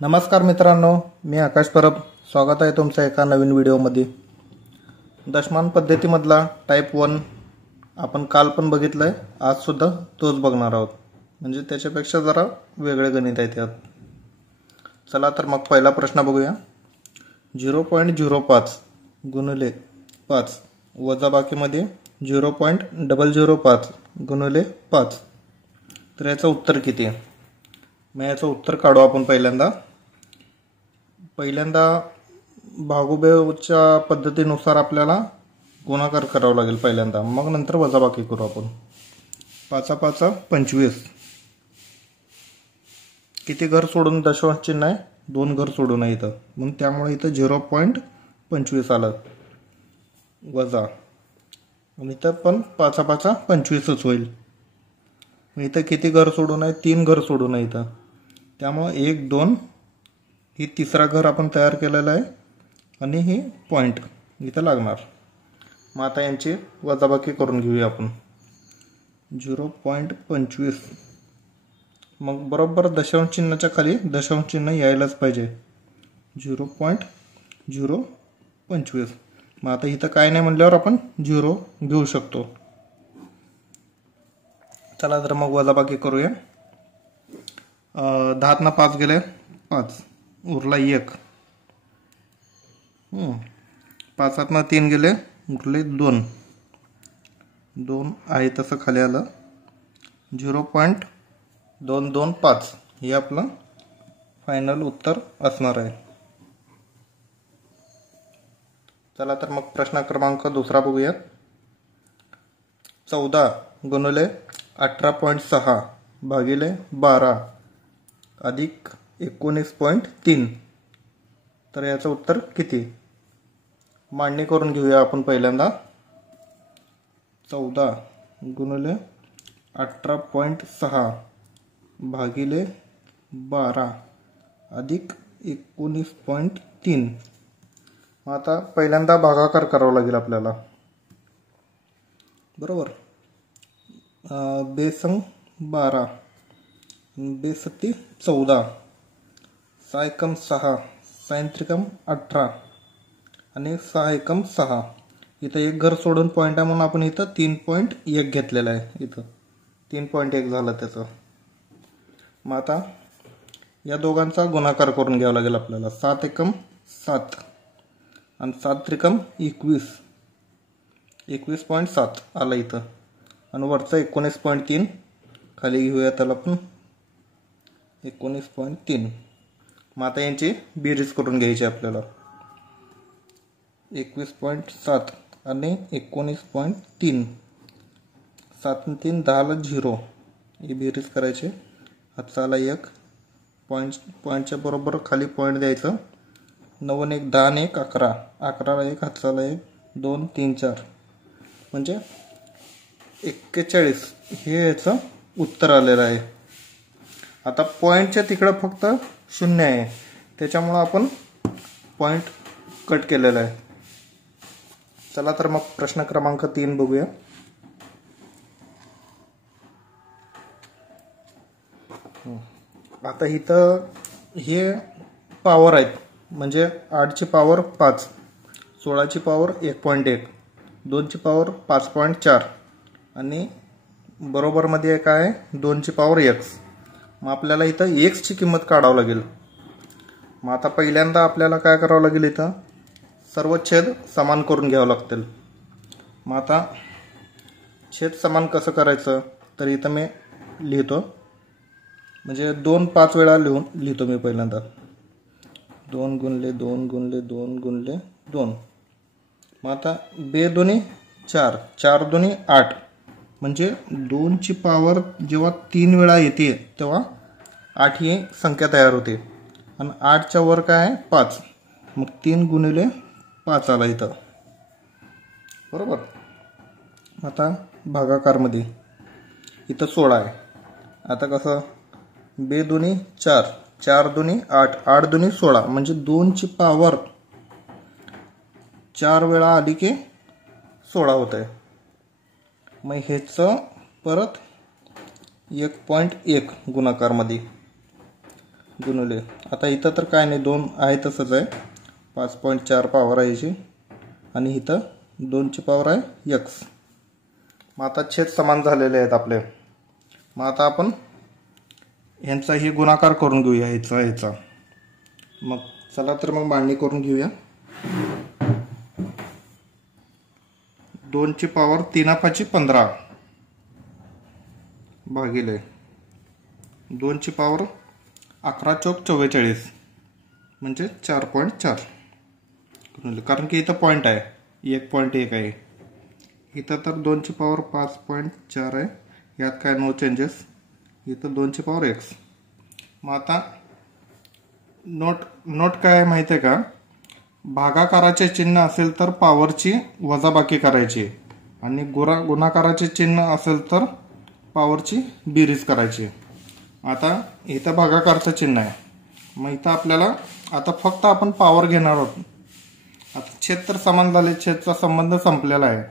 नमस्कार मित्रांनो, मी आकाश परब. स्वागत आहे तुमचं एका नवीन व्हिडिओमध्ये. दशमान पद्धतीमधला टाईप 1 आपण काल पण बघितलंय, आज सुद्धा तोच बघणार आहोत. म्हणजे त्याच्यापेक्षा जरा वेगळे गणित आहे त्यात. चला तर मग पहिला प्रश्न बघूया. 0.05 गुणिले 5 वजाबाकीमध्ये 0.005 गुणिले 5, तर याचं उत्तर किती आहे? मग याचं उत्तर काढू आपण. पहिल्यांदा भागोबेच्या पद्धतीनुसार आपल्याला गुणाकार करावा लागेल पहिल्यांदा, मग नंतर वजाबाकी करू आपण. 5 5 25. किती घर सोडून दशांश चिन्ह आहे? 2 घर सोडून आहे इथं, मग त्यामुळे इथं 0.25 आलं वजा. आणि इथं पण 5 5 25च होईल. इथं किती घर सोडून आहे? 3 घर सोडून आहे इथं, त्यामुळे 1 2 ही तिसरा घर आपण तयार केलेला आहे आणि ही पॉईंट इथं लागणार. मग आता यांची वजाबाकी करून घेऊया आपण. 0.25, मग बरोबर दशांश चिन्हाच्या खाली दशांश चिन्ह यायलाच पाहिजे. 0.025. मग आता इथं काय नाही म्हणल्यावर आपण 0 घेऊ शकतो. चला तर मग वजाबाकी करूया. 10 ना 5 गेले 5, उरला 1. 5 ना 3 गेले, उरले 2. 2 आहे तसं खाली आलं. 0.225 हे आपलं फायनल उत्तर असणार आहे. चला तर मग प्रश्न क्रमांक दुसरा बघूया. 14 गुणिले 18.6 भागिले 12 अधिक 19.3, तर याचं उत्तर किती? मांडणी करून घेऊया आपण पहिल्यांदा. 14 गुणिले 18.6 भागिले 12 अधिक 19.3. आता पहिल्यांदा भागाकार करावा लागेल आपल्याला, बरोबर. बेसंग 12, बेसत्ती 14, 6 एकम 6, 6 त्रिकम 18 आणि 6 एकम 6. इथं एक घर सोडून पॉईंट आहे म्हणून आपण इथं 3.1 घेतलेलं आहे. इथं 3.1 झालं त्याचं. मग आता या दोघांचा गुणाकार करून घ्यावा लागेल आपल्याला. 7 एकम 7 आणि 7 त्रिकम 21, 21.7 आलं इथं. आणि वरचं 19.3 खाली घेऊया त्याला पण 19.3. मग आता यांची बेरीज करून घ्यायची आपल्याला. 21.7 आणि 19.3, 7 3 10ला 0, ही बेरीज करायची. हातचाला 1, पॉईंटच्या बरोबर खाली पॉईंट द्यायचं. 9 1 10 1 11, 11ला 1 हातचाला 1, 2 3 4 म्हणजे 41 हे याचं उत्तर आलेलं आहे. आता पॉईंटच्या तिकडं फक्त 0 आहे, त्याच्यामुळं आपण पॉईंट कट केलेला आहे. चला तर मग प्रश्न क्रमांक 3 बघूया. आता इथं हे पॉवर आहेत, म्हणजे 8ची पॉवर 5, 16ची पॉवर 1.1, 2ची पॉवर 5.4 आणि बरोबरमध्ये काय आहे 2ची पॉवर x. मग आपल्याला इथं x ची किंमत काढावं लागेल. मग आता पहिल्यांदा आपल्याला काय करावं लागेल, इथं सर्व छेद समान करून घ्यावं लागतील. मग आता छेद समान कसं करायचं, तर इथं मी लिहितो, म्हणजे 2 5 वेळा लिहितो मी पहिल्यांदा. 2 गुणले 2 गुणले 2 गुणले 2. मग आता 2 दुनी 4, 4 दुनी 8, म्हणजे 2ची पॉवर जेव्हा 3 वेळा येते तेव्हा 8 ही संख्या तयार होते. आणि 8च्या वर काय आहे 5, मग 3 गुणिले 5 आला इथं, बरोबर. आता भागाकारमध्ये इथं 16 आहे. आता कसं 2 दुनी 4, 4 दुनी 8, 8 दुनी 16, म्हणजे 2ची पॉवर 4 वेळा आली की 16 होत आहे. मग ह्याचं परत 1.1 गुणाकारमध्ये गुणिले, आता इथं तर काय नाही, 2 आहे तसंच आहे, 5.4 पॉवर आहे याची, आणि इथं 2ची पॉवर आहे x. मग आता छेद समान झालेले आहेत आपले. मग आता आपण ह्यांचा ही गुणाकार करून घेऊया ह्याचा. मग चला तर मग मांडणी करून घेऊया. 2ची पॉवर 3/15 भागिले 2ची पॉवर 11 चौक 44 म्हणजे 4.4 गुणिले, कारण की इथं पॉईंट आहे 1.1 आहे, इथं तर 2ची पॉवर 5.4 आहे, यात काय नो चेंजेस, इथं 2ची पॉवर x. मग आता नोट काय माहिती आहे का, भागाकाराचे चिन्ह असेल तर पॉवरची वजाबाकी करायची, आणि गुणाकाराचे चिन्ह असेल तर पॉवरची बेरीज करायची. आता इथं भागाकारचं चिन्ह आहे, मग इथं आपल्याला आता फक्त आपण पॉवर घेणार आहोत. आता छेद तर समान झाले, छेदचा संबंध संपलेला आहे,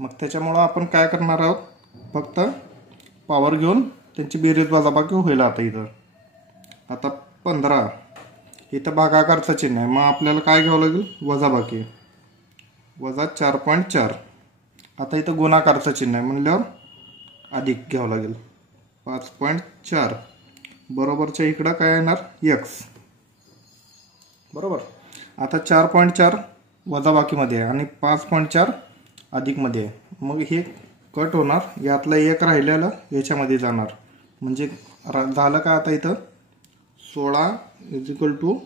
मग त्याच्यामुळं आपण काय करणार आहोत, फक्त पॉवर घेऊन त्यांची बेरीज वजाबाकी होईल. आता इथं आता 15 इथं भागाकारचं चिन्ह आहे, मग आपल्याला काय घ्यावं लागेल, वजाबाकी, वजा 4.4. आता इथं गुणाकारचं चिन्ह आहे म्हणल्यावर अधिक घ्यावं लागेल, 5.4 बरोबरच्या इकडं काय येणार x. बरोबर. आता 4.4 वजाबाकीमध्ये आहे आणि 5.4 अधिकमध्ये आहे, मग हे कट होणार, यातलं एक राहिलेलं याच्यामध्ये जाणार, म्हणजे झालं का आता इथं 16 =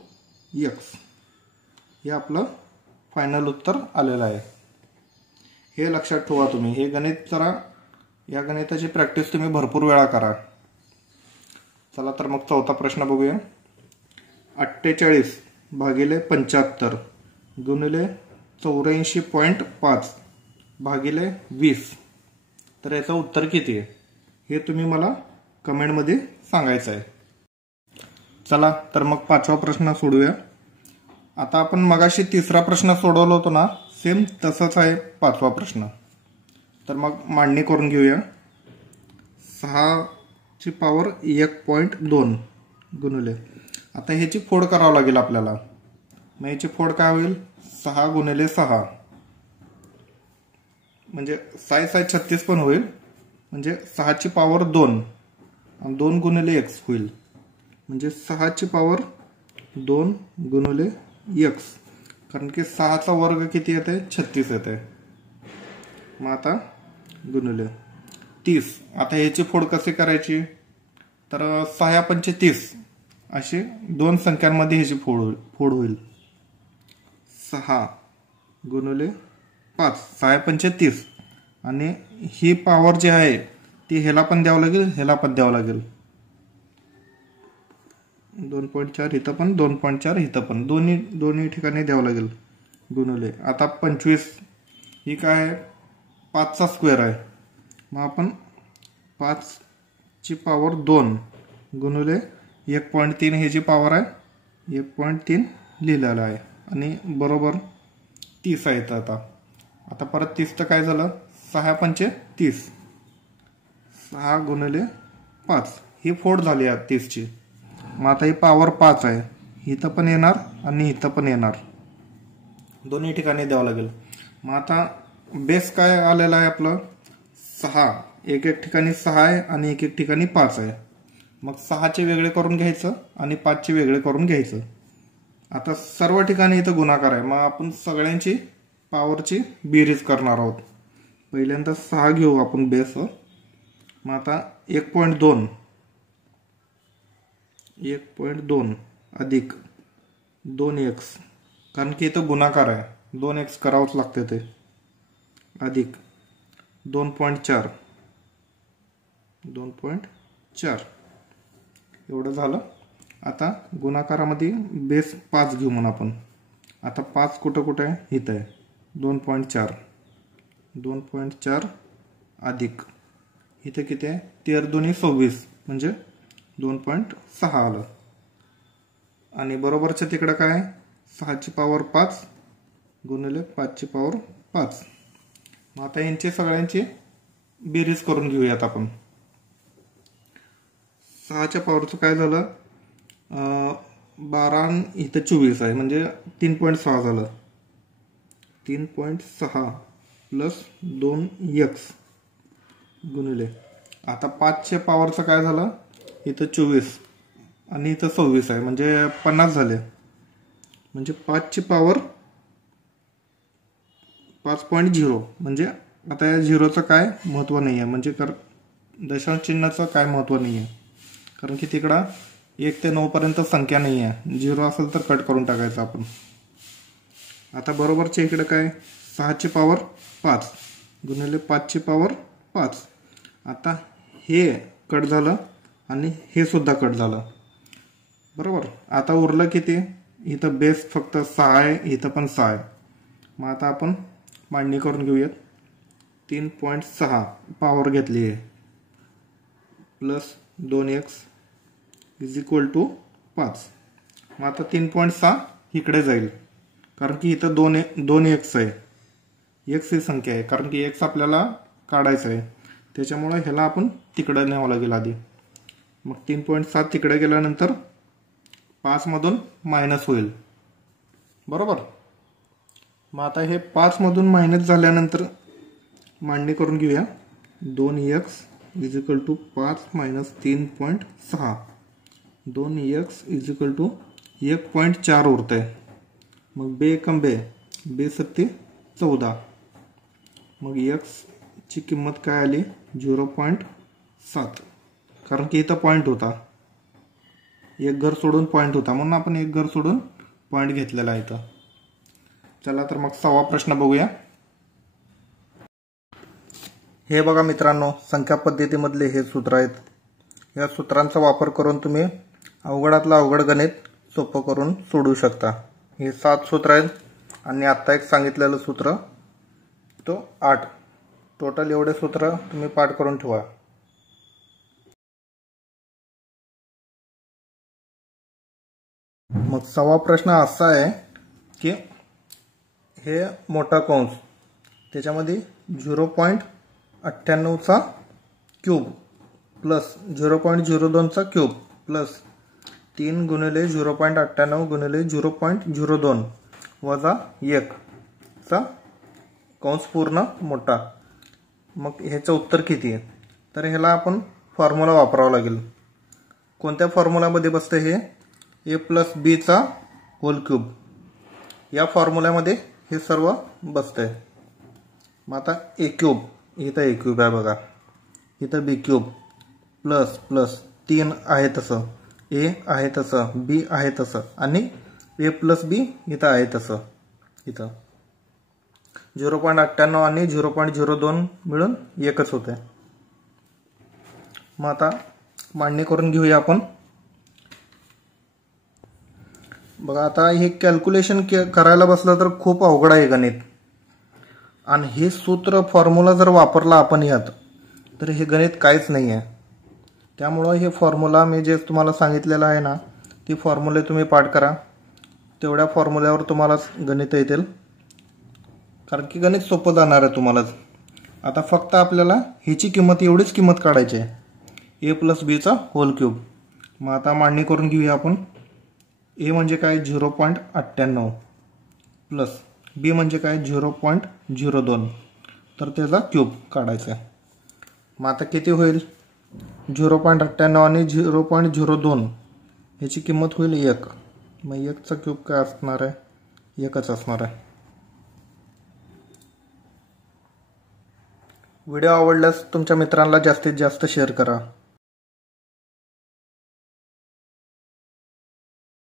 x. हे आपलं फायनल उत्तर आलेलं आहे. हे लक्षात ठेवा तुम्ही. हे गणित जरा, या गणिताची प्रॅक्टिस तुम्ही भरपूर वेळा करा. चला तर मग चौथा प्रश्न बघूया. 48 भागिले 75 गुणिले 84.5 भागिले 20, तर याचं उत्तर किती आहे हे तुम्ही मला कमेंटमध्ये सांगायचं आहे. चला तर मग पाचवा प्रश्न सोडूया. आता आपण मगाशी तिसरा प्रश्न सोडवला होता ना, सेम तसंच आहे पाचवा प्रश्न. तर मग मांडणी करून घेऊया. 6ची पॉवर 1.2 गुणिले, आता ह्याची फोड करावं लागेल आपल्याला. मग ह्याची फोड काय होईल, 6 गुणिले 6 म्हणजे 6 36 पण होईल, म्हणजे 6ची पॉवर 2 आणि 2 गुणिले x होईल, म्हणजे 6ची पॉवर 2 गुणिले x, कारण की 6चा वर्ग किती येते, 36 येते. मग आता गुणिले 30. आता ह्याची फोड कशी करायची, तर 6 × 30 अशी दोन संख्यांमध्ये ह्याची फोड होईल. 6 गुणिले 5, 6 × 30, आणि ही पॉवर जी आहे ती ह्याला पण द्यावं लागेल, ह्याला पण द्यावं लागेल. 2.4 इथं पण, 2.4 इथं पण, दोन्ही ठिकाणी द्यावं लागेल. गुणिले आता 25, ही काय आहे, 5चा स्क्वेअर आहे, मग आपण 5ची पॉवर 2 गुणिले 1.3 ह्याची पॉवर आहे, 1.3 लिहिलेलं आहे, आणि बरोबर 30 आहे. आता परत 30 तर काय झालं, 6 × 30, 6 गुणिले 5, ही फोड झाली आहे 30ची. मग आता ही पॉवर 5 आहे, इथं पण येणार आणि इथं पण येणार, दोन्ही ठिकाणी द्यावं लागेल. मग आता बेस काय आलेला आहे आपलं, 6, एक ठिकाणी 6 आहे आणि एक ठिकाणी 5 आहे. मग 6चे वेगळे करून घ्यायचं आणि 5चे वेगळे करून घ्यायचं. आता सर्व ठिकाणी इथं गुणाकार आहे, मग आपण सगळ्यांची पॉवरची बेरीज करणार आहोत. पहिल्यांदा 6 घेऊ आपण बेस. मग आता 1.2 अधिक 2x, कारण की इथं गुणाकार आहे, 2x करावंच लागते ते, अधिक 2.4 एवढं झालं. आता गुणाकारामध्ये बेस 5 घेऊ म्हणून आपण. आता 5 कुठं आहे, इथं आहे, 2.4 अधिक इथं किती आहे, 13 × 2 = 26 म्हणजे 2.6 आलं. आणि बरोबरच्या तिकडं काय आहे, 6ची पॉवर 5 गुणिले 5ची पॉवर 5. मग आता यांची सगळ्यांची बेरीज करून घेऊयात आपण. 6च्या पॉवरचं काय झालं, 12 आणि इथं 24 आहे म्हणजे 3.6 झालं. 3.6 प्लस 2x गुणिले आता 5च्या पॉवरचं काय झालं, इथं 24 आणि इथं 26 आहे म्हणजे 50 झाले. म्हणजे 5ची पॉवर 5.0 म्हणजे आता या झिरोचं काय महत्त्व नाही आहे, म्हणजे दशांश चिन्हाचं काय महत्त्व नाही आहे, कारण की तिकडं 1 ते 9 पर्यंत संख्या नाही आहे. 0 असेल तर कट करून टाकायचं आपण. आता बरोबरच्या इकडे काय 6ची पॉवर 5 गुणिले 5ची पॉवर 5. आता हे कट झालं आणि हे सुद्धा कट झालं. बरोबर. आता उरलं किती, इथं बेस फक्त 6 आहे, इथं पण 6 आहे. मग आता आपण मांडणी करून घेऊयात. 3.6 पॉवर घेतली आहे plus 2x is equal to 5. मग आता 3.6 इकडे जाईल कारण की इथं 2x आहे. x ही संख्या आहे कारण की x आपल्याला काढायचं आहे, त्याच्यामुळे ह्याला आपण तिकडे न्यावं लागेल आधी. मग 3.7 तिकडे गेल्यानंतर 5 मधून मायनस होईल. बरोबर. मग आता हे 5 मधून मायनस झाल्यानंतर मांडणी करून घेऊया. 2x is equal to 5 minus 3.6. 2x is equal to 1.4 उरत आहे. मग बे एकम बे 14. मग x ची किंमत काय आली 0.7, कारण की इथं पॉईंट होता, एक घर सोडून पॉईंट होता म्हणून आपण एक घर सोडून पॉईंट घेतलेला आहे इथं. चला तर मग 6वा प्रश्न बघूया. हे बघा मित्रांनो, संख्या पद्धतीमधले हे सूत्र आहेत. या सूत्रांचा वापर करून तुम्ही अवघडातलं अवघड गणित सोपं करून सोडवू शकता. हे 7 सूत्र आहेत आणि आता एक सांगितलेलं सूत्र तो 8. टोटल एवढे सूत्र तुम्ही पाठ करून ठेवा. मग 6वा प्रश्न असा आहे की हे मोठा कंस त्याच्यामध्ये 0.98चा क्यूब प्लस 0.02चा क्यूब प्लस 3 गुणिले 0.98 गुणिले 0.02 वजा 1 चा कंस पूर्ण मोठा. मग ह्याचं उत्तर किती आहे, तर ह्याला आपण फॉर्म्युला वापरावा लागेल. कोणत्या फॉर्म्युलामध्ये बसते हे, a प्लस बी चा होल क्यूब. या फॉर्म्युल्यामध्ये हे सर्व बसतंय. मग आता ए क्यूब, इथं ए क्यूब आहे बघा, इथं बी क्यूब प्लस प्लस 3 आहे तसं, ए आहे तसं, बी आहे तसं आणि ए प्लस बी इथं आहे तसं. इथं 0.98 आणि 0.02 मिळून एकच होते. मग आता मांडणी करून घेऊया आपण. बघा आता हे कॅल्क्युलेशन करायला बसलं तर खूप अवघड आहे गणित, आणि हे सूत्र फॉर्म्युला जर वापरला आपण यात तर हे गणित काहीच नाही आहे. त्यामुळं हे फॉर्म्युला मी जे तुम्हाला सांगितलेलं आहे ना, ती फॉर्म्युले तुम्ही पाठ करा. तेवढ्या फॉर्म्युल्यावर तुम्हालाच गणित येतील, कारण की गणित सोपं जाणार आहे तुम्हालाच. आता फक्त आपल्याला ह्याची किंमत, एवढीच किंमत काढायची आहे, ए प्लस बीचा होल क्यूब. मग आता मांडणी करून घेऊया आपण. ए म्हणजे काय 0.98 प्लस बी म्हणजे काय 0.02, तर त्याचा क्यूब काढायचा आहे. मग आता किती होईल, 0.98 आणि 0.02 ह्याची किंमत होईल 1. मग 1चा क्यूब काय असणार आहे, 1च असणार आहे. व्हिडिओ आवडल्यास तुमच्या मित्रांना जास्तीत जास्त शेअर करा.